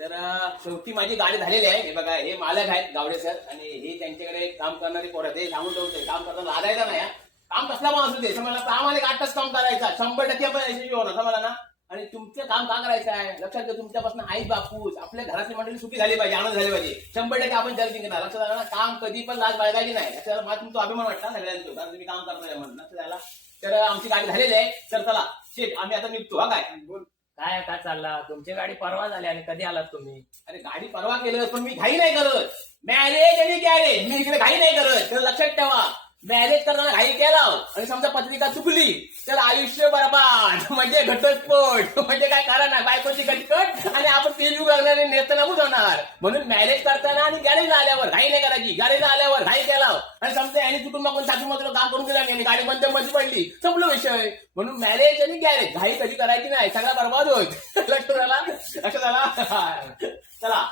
तर शेवटी माझी गाडी झालेली आहे. हे बघा हे मालक आहेत गावडे सर. आणि हे त्यांच्याकडे काम करणारे पोरं ते सांगून ठेवते काम करताना लागायचं नाही काम कसला पण असू दे मला कामाला एक काम करायचा शंभर टक्के आपण यशस्वी होणार मला ना. आणि तुमचं काम का करायचं आहे? लक्षात घ्या तुमच्यापासून आई बापूस आपल्या घरातली मंडळी सुखी झाली पाहिजे आनंद झाली पाहिजे. शंभर टक्के आपण जर जिंकणार. लक्षात आलं ना काम कधी पण लाज बाळगायची नाही. लक्षात मला तुमचा अभिमान वाटला सगळ्यांचं. कारण तुम्ही काम करणार म्हणून. लक्षात आला तर आमची गाडी झालेली आहे. तर चला. शेट आम्ही आता निघतो. हा काय? बोल. काय का चालला? तुमची गाडी परवा झाली आणि कधी आलात तुम्ही? अरे गाडी परवा केलं पण मी घाई नाही करत. मॅरेज आणि गॅरेज मी इकडे घाई नाही करत. तर लक्षात ठेवा. मॅरेज करताना घाई केला आणि समजा पत्रिका चुकली तर आयुष्य बरबाद. म्हणजे घटस्फोट. म्हणजे काय कारण नाही बायकोची कटकट आणि आपण तेलू करणारे जाणार म्हणून मॅरेज करताना आणि गॅरेजला आल्यावर घाई नाही करायची. गॅरेजला आल्यावर घाई केला. आणि समजा यांनी चुकून मागून सासू मात्र काम करून दिला नाही गाडी बंदमध्ये पडली. संपलं विषय. म्हणून मॅरेज आणि गॅरेज घाई कधी करायची नाही. सगळा बरबाद होत लक्ष आला? लक्ष झाला चला.